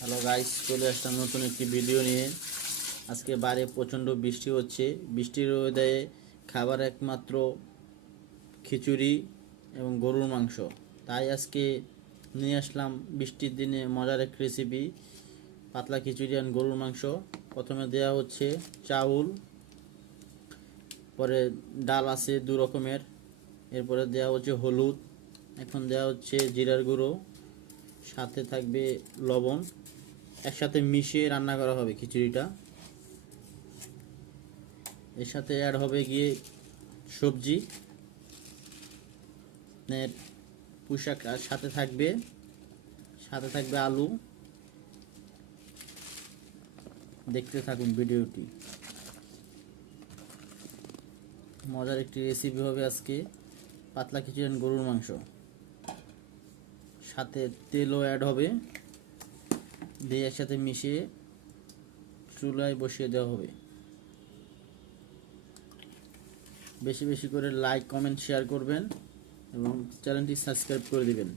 Hello guys, চলে আসলাম নতুন একটি ভিডিও নিয়ে। আজকে বাইরে প্রচণ্ড বৃষ্টি হচ্ছে। বৃষ্টির ওয়েদারে খাবার একমাত্র খিচুড়ি এবং গরুর মাংস। তাই আজকে নিয়ে আসলাম বৃষ্টির দিনে মজার এক রেসিপি, পাতলা খিচুড়ি আর গরুর মাংস। প্রথমে দেওয়া হচ্ছে চাউল, পরে ডাল আছে দু রকমের, এরপরে দেওয়া হচ্ছে হলুদ, এখন দেওয়া হচ্ছে জিরার গুঁড়ো, সাথে থাকবে লবণ। একসাথে মিশিয়ে রান্না করা হবে খিচুড়িটা। এর সাথে অ্যাড হবে গিয়ে সবজি, পুঁইশাক, আর সাথে থাকবে আলু। দেখতে থাকুন ভিডিওটি, মজার একটি রেসিপি হবে আজকে, পাতলা খিচুড়ি আর গরুর মাংস। সাথে তেলও অ্যাড হবে, দিয়ে একসাথে মিশিয়ে চুলায় বসিয়ে দেওয়া হবে। বেশি বেশি করে লাইক, কমেন্ট, শেয়ার করবেন এবং চ্যানেলটি সাবস্ক্রাইব করে দিবেন।